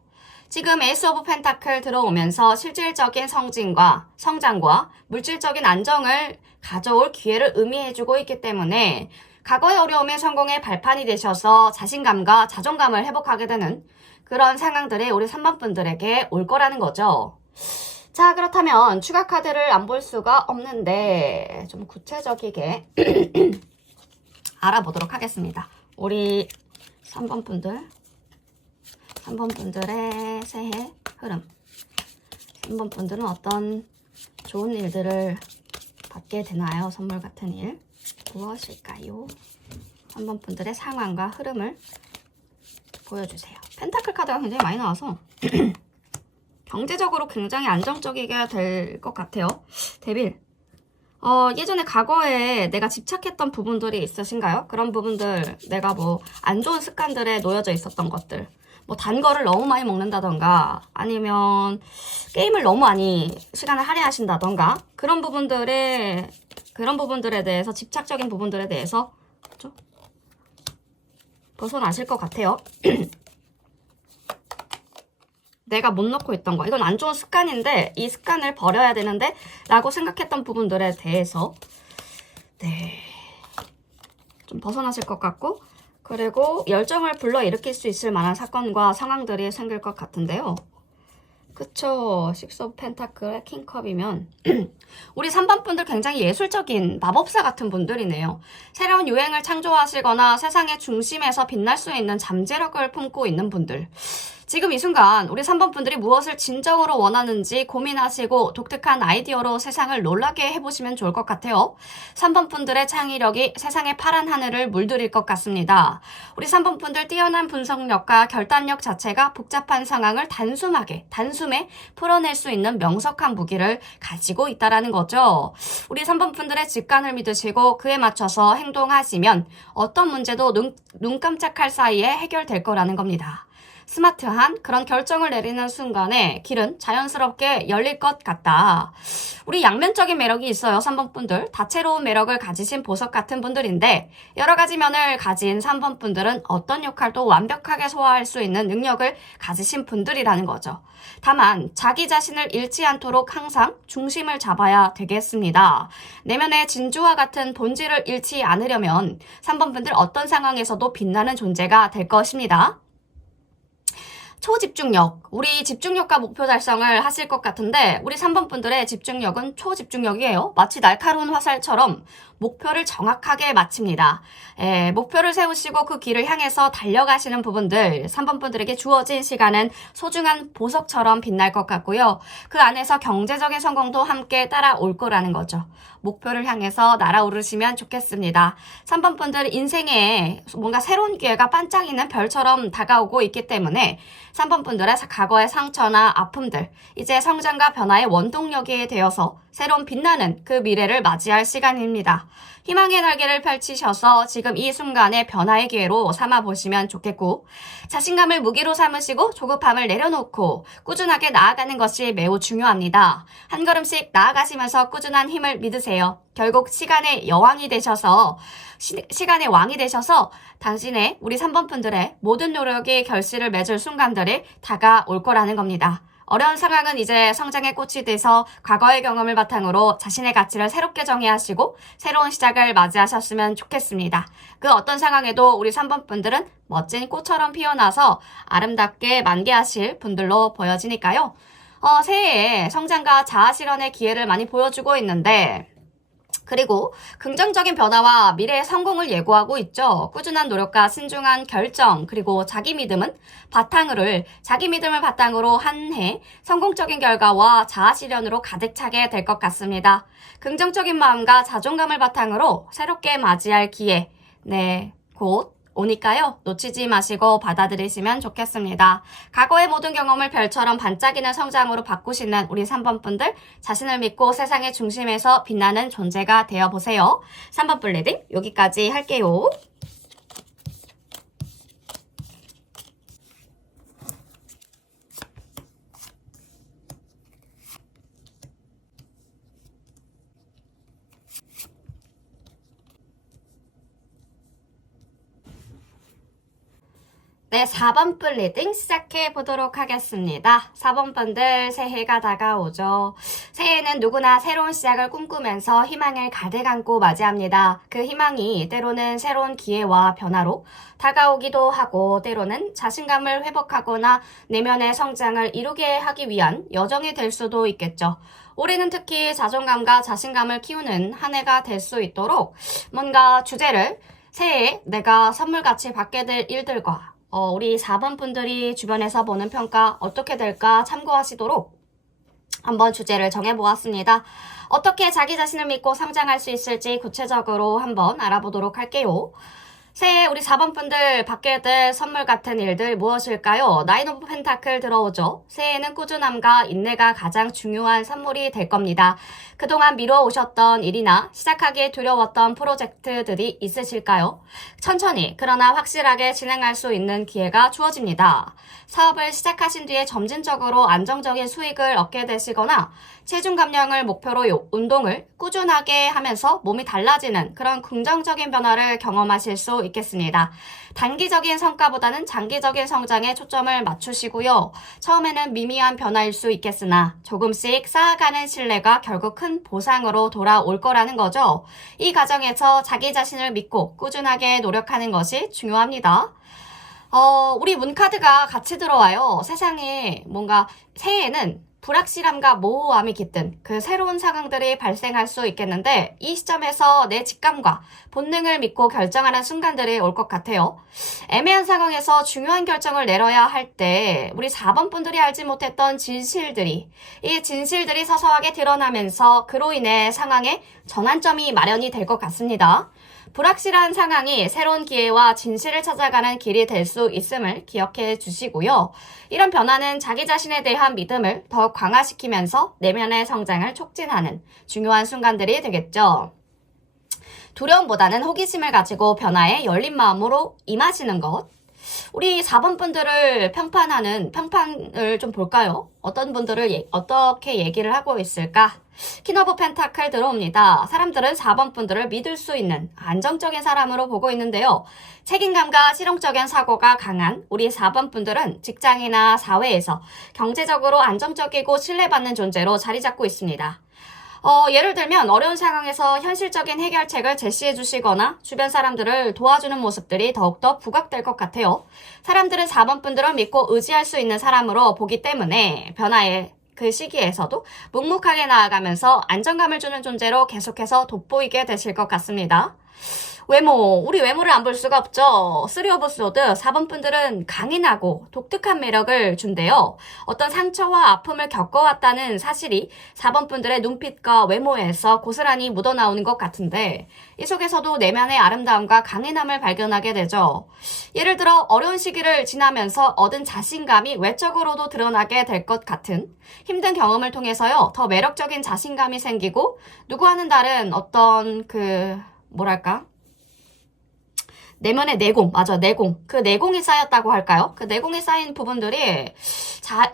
지금 에이스 오브 펜타클 들어오면서 실질적인 성장과 물질적인 안정을 가져올 기회를 의미해주고 있기 때문에 과거의 어려움의 성공의 발판이 되셔서 자신감과 자존감을 회복하게 되는 그런 상황들이 우리 3번 분들에게 올 거라는 거죠. 자, 그렇다면 추가 카드를 안 볼 수가 없는데 좀 구체적이게 알아보도록 하겠습니다. 우리 3번 분들의 새해 흐름. 3번 분들은 어떤 좋은 일들을 받게 되나요? 선물 같은 일. 무엇일까요? 3번 분들의 상황과 흐름을 보여주세요. 펜타클 카드가 굉장히 많이 나와서 경제적으로 굉장히 안정적이게 될 것 같아요. 데빌. 예전에 과거에 내가 집착했던 부분들이 있으신가요? 그런 부분들, 내가 뭐 안 좋은 습관들에 놓여져 있었던 것들. 뭐 단 거를 너무 많이 먹는다던가 아니면 게임을 너무 많이 시간을 할애하신다던가 그런 부분들에 대해서 집착적인 부분들에 대해서 그렇죠? 벗어나실 것 같아요. 내가 못 넣고 있던 거 이건 안 좋은 습관인데 이 습관을 버려야 되는데 라고 생각했던 부분들에 대해서 좀 벗어나실 것 같고 그리고 열정을 불러일으킬 수 있을 만한 사건과 상황들이 생길 것 같은데요. 그쵸. 식스 오브 펜타클의 킹컵이면 우리 3번 분들 굉장히 예술적인 마법사 같은 분들이네요. 새로운 유행을 창조하시거나 세상의 중심에서 빛날 수 있는 잠재력을 품고 있는 분들. 지금 이 순간 우리 3번 분들이 무엇을 진정으로 원하는지 고민하시고 독특한 아이디어로 세상을 놀라게 해보시면 좋을 것 같아요. 3번 분들의 창의력이 세상의 파란 하늘을 물들일 것 같습니다. 우리 3번 분들 뛰어난 분석력과 결단력 자체가 복잡한 상황을 단숨에 풀어낼 수 있는 명석한 무기를 가지고 있다라는 거죠. 우리 3번 분들의 직관을 믿으시고 그에 맞춰서 행동하시면 어떤 문제도 눈 깜짝할 사이에 해결될 거라는 겁니다. 스마트한 그런 결정을 내리는 순간에 길은 자연스럽게 열릴 것 같다. 우리 양면적인 매력이 있어요. 3번 분들. 다채로운 매력을 가지신 보석 같은 분들인데 여러 가지 면을 가진 3번 분들은 어떤 역할도 완벽하게 소화할 수 있는 능력을 가지신 분들이라는 거죠. 다만 자기 자신을 잃지 않도록 항상 중심을 잡아야 되겠습니다. 내면의 진주와 같은 본질을 잃지 않으려면 3번 분들 어떤 상황에서도 빛나는 존재가 될 것입니다. 초집중력. 우리 집중력과 목표 달성을 하실 것 같은데 우리 3번 분들의 집중력은 초집중력이에요. 마치 날카로운 화살처럼 목표를 정확하게 맞춥니다. 목표를 세우시고 그 길을 향해서 달려가시는 부분들 3번 분들에게 주어진 시간은 소중한 보석처럼 빛날 것 같고요. 그 안에서 경제적인 성공도 함께 따라올 거라는 거죠. 목표를 향해서 날아오르시면 좋겠습니다. 3번 분들 인생에 뭔가 새로운 기회가 반짝이는 별처럼 다가오고 있기 때문에 3번 분들의 과거의 상처나 아픔들 이제 성장과 변화의 원동력이 되어서 새로운 빛나는 그 미래를 맞이할 시간입니다. 희망의 날개를 펼치셔서 지금 이 순간의 변화의 기회로 삼아보시면 좋겠고 자신감을 무기로 삼으시고 조급함을 내려놓고 꾸준하게 나아가는 것이 매우 중요합니다. 한 걸음씩 나아가시면서 꾸준한 힘을 믿으세요. 결국 시간의 여왕이 되셔서 시간의 왕이 되셔서 당신의 우리 3번 분들의 모든 노력이 결실을 맺을 순간들이 다가올 거라는 겁니다. 어려운 상황은 이제 성장의 꽃이 돼서 과거의 경험을 바탕으로 자신의 가치를 새롭게 정의하시고 새로운 시작을 맞이하셨으면 좋겠습니다. 그 어떤 상황에도 우리 3번 분들은 멋진 꽃처럼 피어나서 아름답게 만개하실 분들로 보여지니까요. 새해에 성장과 자아실현의 기회를 많이 보여주고 있는데 그리고 긍정적인 변화와 미래의 성공을 예고하고 있죠. 꾸준한 노력과 신중한 결정 그리고 자기 믿음을 바탕으로 한 해 성공적인 결과와 자아실현으로 가득 차게 될 것 같습니다. 긍정적인 마음과 자존감을 바탕으로 새롭게 맞이할 기회 곧 오니까요. 놓치지 마시고 받아들이시면 좋겠습니다. 과거의 모든 경험을 별처럼 반짝이는 성장으로 바꾸시는 우리 3번 분들 자신을 믿고 세상의 중심에서 빛나는 존재가 되어보세요. 3번 분 리딩 여기까지 할게요. 네, 4번 분 리딩 시작해 보도록 하겠습니다. 4번 분들 새해가 다가오죠. 새해에는 누구나 새로운 시작을 꿈꾸면서 희망을 가득 안고 맞이합니다. 그 희망이 때로는 새로운 기회와 변화로 다가오기도 하고 때로는 자신감을 회복하거나 내면의 성장을 이루게 하기 위한 여정이 될 수도 있겠죠. 올해는 특히 자존감과 자신감을 키우는 한 해가 될 수 있도록 뭔가 주제를 새해에 내가 선물같이 받게 될 일들과 우리 4번 분들이 주변에서 보는 평가 어떻게 될까 참고하시도록 한번 주제를 정해보았습니다. 어떻게 자기 자신을 믿고 성장할 수 있을지 구체적으로 한번 알아보도록 할게요. 새해 우리 4번 분들 받게 될 선물 같은 일들 무엇일까요? 나인 오브 펜타클 들어오죠. 새해에는 꾸준함과 인내가 가장 중요한 선물이 될 겁니다. 그동안 미뤄오셨던 일이나 시작하기 두려웠던 프로젝트들이 있으실까요? 천천히 그러나 확실하게 진행할 수 있는 기회가 주어집니다. 사업을 시작하신 뒤에 점진적으로 안정적인 수익을 얻게 되시거나 체중 감량을 목표로 운동을 꾸준하게 하면서 몸이 달라지는 그런 긍정적인 변화를 경험하실 수 있겠습니다. 단기적인 성과보다는 장기적인 성장에 초점을 맞추시고요. 처음에는 미미한 변화일 수 있겠으나 조금씩 쌓아가는 신뢰가 결국 큰 보상으로 돌아올 거라는 거죠. 이 과정에서 자기 자신을 믿고 꾸준하게 노력하는 것이 중요합니다. 우리 문카드가 같이 들어와요. 세상에 뭔가 새해에는 불확실함과 모호함이 깃든 그 새로운 상황들이 발생할 수 있겠는데 이 시점에서 내 직감과 본능을 믿고 결정하는 순간들이 올 것 같아요. 애매한 상황에서 중요한 결정을 내려야 할 때 우리 4번 분들이 알지 못했던 진실들이 이 진실들이 서서하게 드러나면서 그로 인해 상황에 전환점이 마련이 될 것 같습니다. 불확실한 상황이 새로운 기회와 진실을 찾아가는 길이 될 수 있음을 기억해 주시고요. 이런 변화는 자기 자신에 대한 믿음을 더 강화시키면서 내면의 성장을 촉진하는 중요한 순간들이 되겠죠. 두려움보다는 호기심을 가지고 변화에 열린 마음으로 임하시는 것. 우리 4번 분들을 평판을 좀 볼까요? 어떤 분들을 어떻게 얘기를 하고 있을까? 킹 오브 펜타클 들어옵니다. 사람들은 4번 분들을 믿을 수 있는 안정적인 사람으로 보고 있는데요. 책임감과 실용적인 사고가 강한 우리 4번 분들은 직장이나 사회에서 경제적으로 안정적이고 신뢰받는 존재로 자리 잡고 있습니다. 예를 들면 어려운 상황에서 현실적인 해결책을 제시해 주시거나 주변 사람들을 도와주는 모습들이 더욱더 부각될 것 같아요. 사람들은 4번 분들을 믿고 의지할 수 있는 사람으로 보기 때문에 변화의 그 시기에서도 묵묵하게 나아가면서 안정감을 주는 존재로 계속해서 돋보이게 되실 것 같습니다. 우리 외모를 안 볼 수가 없죠. 3 오브 소드 4번 분들은 강인하고 독특한 매력을 준대요. 어떤 상처와 아픔을 겪어왔다는 사실이 4번 분들의 눈빛과 외모에서 고스란히 묻어나오는 것 같은데 이 속에서도 내면의 아름다움과 강인함을 발견하게 되죠. 예를 들어 어려운 시기를 지나면서 얻은 자신감이 외적으로도 드러나게 될 것 같은 힘든 경험을 통해서요. 더 매력적인 자신감이 생기고 누구와는 다른 어떤 내면의 내공, 그 내공이 쌓였다고 할까요? 그 내공이 쌓인 부분들이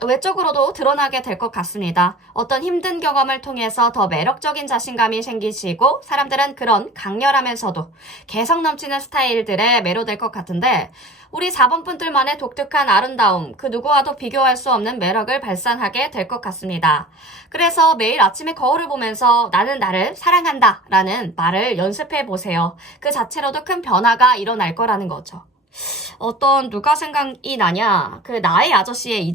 외적으로도 드러나게 될 것 같습니다. 어떤 힘든 경험을 통해서 더 매력적인 자신감이 생기시고 사람들은 그런 강렬하면서도 개성 넘치는 스타일들에 매료될 것 같은데 우리 4번 분들만의 독특한 아름다움, 그 누구와도 비교할 수 없는 매력을 발산하게 될 것 같습니다. 그래서 매일 아침에 거울을 보면서 나는 나를 사랑한다 라는 말을 연습해 보세요. 그 자체로도 큰 변화가 일어날 거라는 거죠. 누가 생각이 나냐? 그 나의 아저씨의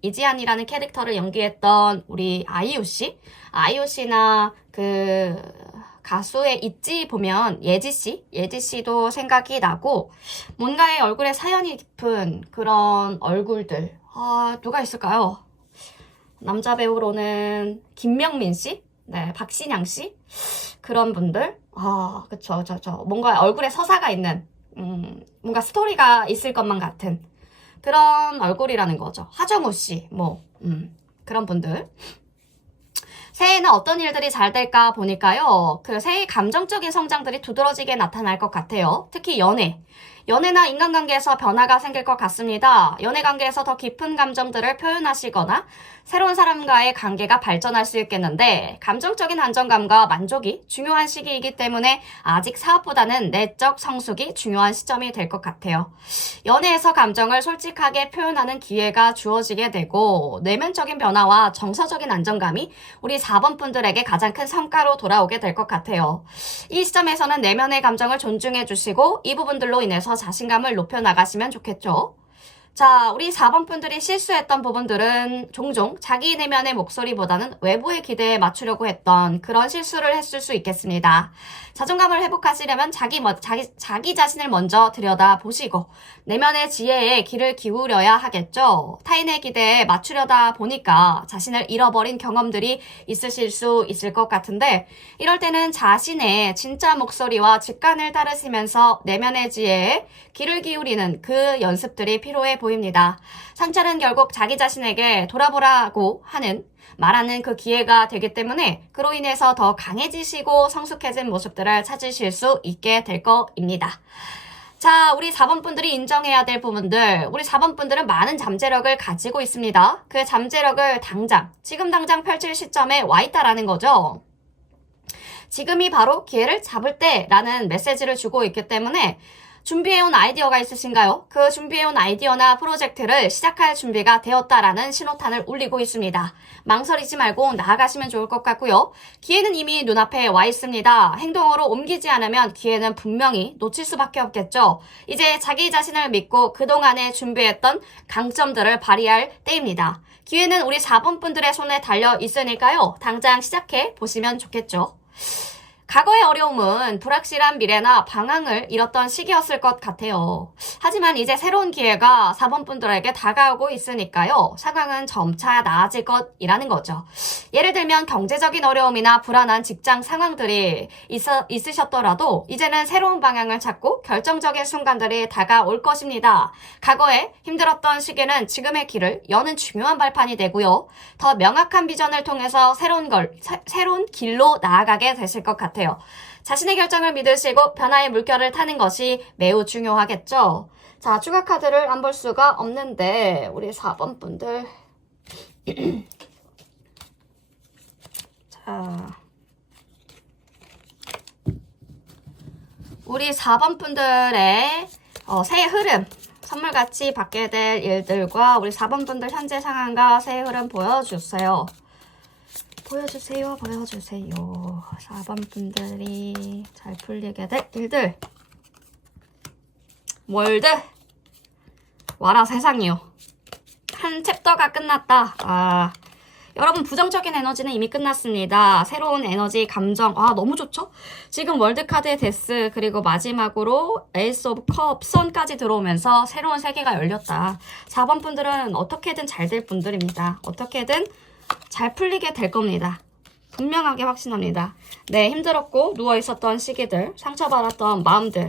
이지안이라는 캐릭터를 연기했던 우리 아이유 씨나 그 가수의 있지 보면 예지 씨도 생각이 나고 뭔가의 얼굴에 사연이 깊은 그런 얼굴들. 누가 있을까요? 남자 배우로는 김명민 씨? 네, 박신양 씨? 그런 분들? 그쵸. 뭔가 얼굴에 서사가 있는, 뭔가 스토리가 있을 것만 같은 그런 얼굴이라는 거죠. 하정우 씨, 그런 분들. 새해에는 어떤 일들이 잘 될까 보니까요. 그 새해 감정적인 성장들이 두드러지게 나타날 것 같아요. 특히 연애. 연애나 인간관계에서 변화가 생길 것 같습니다. 연애관계에서 더 깊은 감정들을 표현하시거나 새로운 사람과의 관계가 발전할 수 있겠는데 감정적인 안정감과 만족이 중요한 시기이기 때문에 아직 사업보다는 내적 성숙이 중요한 시점이 될 것 같아요. 연애에서 감정을 솔직하게 표현하는 기회가 주어지게 되고 내면적인 변화와 정서적인 안정감이 우리 4번 분들에게 가장 큰 성과로 돌아오게 될 것 같아요. 이 시점에서는 내면의 감정을 존중해 주시고 이 부분들로 인해서 자신감을 높여 나가시면 좋겠죠. 자, 우리 4번 분들이 실수했던 부분들은 종종 자기 내면의 목소리보다는 외부의 기대에 맞추려고 했던 그런 실수를 했을 수 있겠습니다. 자존감을 회복하시려면 자기 자신을 먼저 들여다보시고 내면의 지혜에 귀를 기울여야 하겠죠. 타인의 기대에 맞추려다 보니까 자신을 잃어버린 경험들이 있으실 수 있을 것 같은데 이럴 때는 자신의 진짜 목소리와 직관을 따르시면서 내면의 지혜에 귀를 기울이는 그 연습들이 필요해 보입니다. 상처는 결국 자기 자신에게 돌아보라고 말하는 그 기회가 되기 때문에 그로 인해서 더 강해지시고 성숙해진 모습들을 찾으실 수 있게 될 겁니다. 자, 우리 4번 분들이 인정해야 될 부분들. 우리 4번 분들은 많은 잠재력을 가지고 있습니다. 그 잠재력을 지금 당장 펼칠 시점에 와 있다라는 거죠. 지금이 바로 기회를 잡을 때라는 메시지를 주고 있기 때문에 준비해온 아이디어가 있으신가요? 그 준비해온 아이디어나 프로젝트를 시작할 준비가 되었다라는 신호탄을 울리고 있습니다. 망설이지 말고 나아가시면 좋을 것 같고요. 기회는 이미 눈앞에 와 있습니다. 행동으로 옮기지 않으면 기회는 분명히 놓칠 수밖에 없겠죠. 이제 자기 자신을 믿고 그동안에 준비했던 강점들을 발휘할 때입니다. 기회는 우리 4번 분들의 손에 달려 있으니까요. 당장 시작해 보시면 좋겠죠. 과거의 어려움은 불확실한 미래나 방향을 잃었던 시기였을 것 같아요. 하지만 이제 새로운 기회가 4번 분들에게 다가오고 있으니까요. 상황은 점차 나아질 것이라는 거죠. 예를 들면 경제적인 어려움이나 불안한 직장 상황들이 있으셨더라도 이제는 새로운 방향을 찾고 결정적인 순간들이 다가올 것입니다. 과거에 힘들었던 시기는 지금의 길을 여는 중요한 발판이 되고요. 더 명확한 비전을 통해서 새로운 길로 나아가게 되실 것 같아요. 자신의 결정을 믿으시고 변화의 물결을 타는 것이 매우 중요하겠죠. 자, 추가 카드를 안 볼 수가 없는데 우리 4번 분들 자, 우리 4번 분들의 새해 흐름 선물같이 받게 될 일들과 우리 4번 분들 현재 상황과 새해 흐름 보여주세요. 보여주세요. 4번 분들이 잘 풀리게 될 일들. 월드. 와라 세상이요. 한 챕터가 끝났다. 여러분 부정적인 에너지는 이미 끝났습니다. 새로운 에너지, 감정. 너무 좋죠? 지금 월드카드의 데스 그리고 마지막으로 에이스 오브 컵, 선까지 들어오면서 새로운 세계가 열렸다. 4번 분들은 어떻게든 잘 될 분들입니다. 어떻게든 잘 풀리게 될 겁니다. 분명하게 확신합니다. 네, 힘들었고 누워있었던 시기들, 상처받았던 마음들,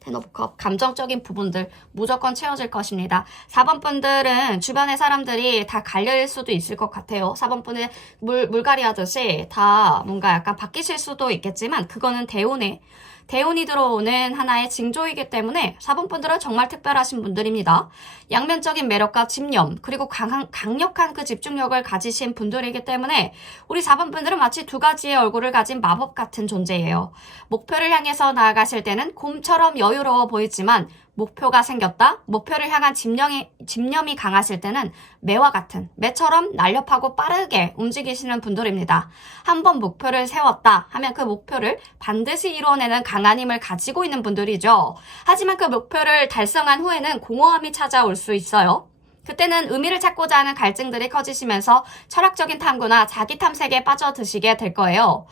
텐 오브 컵, 감정적인 부분들 무조건 채워질 것입니다. 4번 분들은 주변의 사람들이 다 갈릴 수도 있을 것 같아요. 4번 분은 물갈이 하듯이 다 뭔가 약간 바뀌실 수도 있겠지만 그거는 대운이 들어오는 하나의 징조이기 때문에 4번 분들은 정말 특별하신 분들입니다. 양면적인 매력과 집념 그리고 강력한 그 집중력을 가지신 분들이기 때문에 우리 4번 분들은 마치 두 가지의 얼굴을 가진 마법 같은 존재예요. 목표를 향해서 나아가실 때는 곰처럼 여유로워 보이지만 목표가 생겼다. 목표를 향한 집념이 강하실 때는 매처럼 날렵하고 빠르게 움직이시는 분들입니다. 한번 목표를 세웠다 하면 그 목표를 반드시 이루어내는 강한 힘을 가지고 있는 분들이죠. 하지만 그 목표를 달성한 후에는 공허함이 찾아올 수 있어요. 그때는 의미를 찾고자 하는 갈증들이 커지시면서 철학적인 탐구나 자기 탐색에 빠져드시게 될 거예요.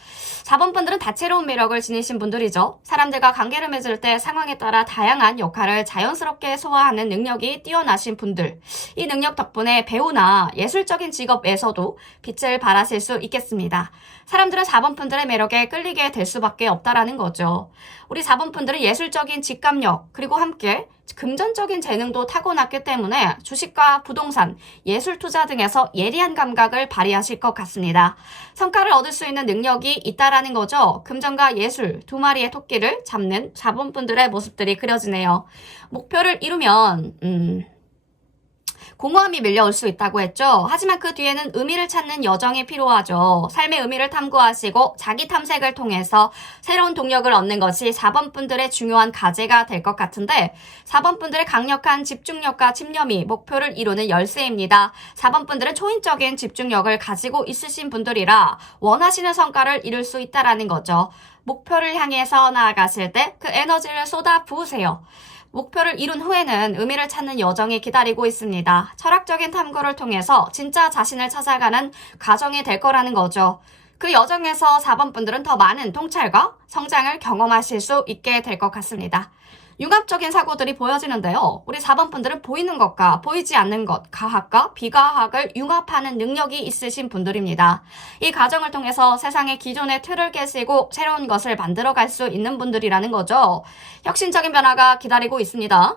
4번 분들은 다채로운 매력을 지니신 분들이죠. 사람들과 관계를 맺을 때 상황에 따라 다양한 역할을 자연스럽게 소화하는 능력이 뛰어나신 분들. 이 능력 덕분에 배우나 예술적인 직업에서도 빛을 발하실 수 있겠습니다. 사람들은 4번 분들의 매력에 끌리게 될 수밖에 없다라는 거죠. 우리 4번 분들은 예술적인 직감력 그리고 함께 금전적인 재능도 타고났기 때문에 주식과 부동산, 예술 투자 등에서 예리한 감각을 발휘하실 것 같습니다. 성과를 얻을 수 있는 능력이 있다라는 거죠. 금전과 예술, 두 마리의 토끼를 잡는 4번 분들의 모습들이 그려지네요. 목표를 이루면 공허함이 밀려올 수 있다고 했죠. 하지만 그 뒤에는 의미를 찾는 여정이 필요하죠. 삶의 의미를 탐구하시고 자기 탐색을 통해서 새로운 동력을 얻는 것이 4번 분들의 중요한 과제가 될 것 같은데 4번 분들의 강력한 집중력과 집념이 목표를 이루는 열쇠입니다. 4번 분들은 초인적인 집중력을 가지고 있으신 분들이라 원하시는 성과를 이룰 수 있다는 거죠. 목표를 향해서 나아가실 때 그 에너지를 쏟아 부으세요. 목표를 이룬 후에는 의미를 찾는 여정이 기다리고 있습니다. 철학적인 탐구를 통해서 진짜 자신을 찾아가는 과정이 될 거라는 거죠. 그 여정에서 4번 분들은 더 많은 통찰과 성장을 경험하실 수 있게 될 것 같습니다. 융합적인 사고들이 보여지는데요. 우리 4번 분들은 보이는 것과 보이지 않는 것, 가학과 비가학을 융합하는 능력이 있으신 분들입니다. 이 과정을 통해서 세상의 기존의 틀을 깨시고 새로운 것을 만들어갈 수 있는 분들이라는 거죠. 혁신적인 변화가 기다리고 있습니다.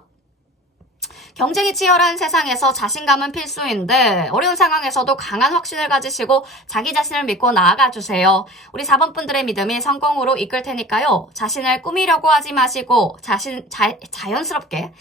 경쟁이 치열한 세상에서 자신감은 필수인데 어려운 상황에서도 강한 확신을 가지시고 자기 자신을 믿고 나아가주세요. 우리 4번 분들의 믿음이 성공으로 이끌 테니까요. 자신을 꾸미려고 하지 마시고 자연스럽게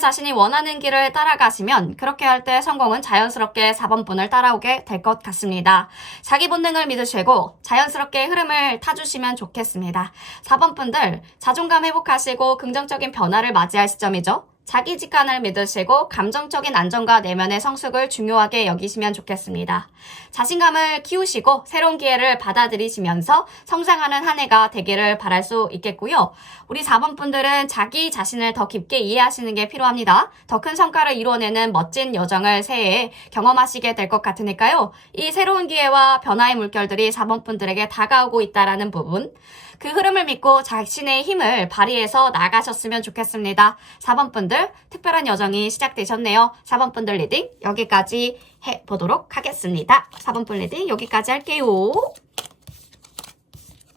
자신이 원하는 길을 따라가시면 그렇게 할 때 성공은 자연스럽게 4번 분을 따라오게 될 것 같습니다. 자기 본능을 믿으시고 자연스럽게 흐름을 타주시면 좋겠습니다. 4번 분들 자존감 회복하시고 긍정적인 변화를 맞이할 시점이죠. 자기 직관을 믿으시고 감정적인 안정과 내면의 성숙을 중요하게 여기시면 좋겠습니다. 자신감을 키우시고 새로운 기회를 받아들이시면서 성장하는 한 해가 되기를 바랄 수 있겠고요. 우리 4번 분들은 자기 자신을 더 깊게 이해하시는 게 필요합니다. 더 큰 성과를 이루어내는 멋진 여정을 새해에 경험하시게 될 것 같으니까요. 이 새로운 기회와 변화의 물결들이 4번 분들에게 다가오고 있다는 부분, 그 흐름을 믿고 자신의 힘을 발휘해서 나가셨으면 좋겠습니다. 4번 분들 특별한 여정이 시작되셨네요. 4번 분들 리딩 여기까지 해보도록 하겠습니다. 4번 분 리딩 여기까지 할게요.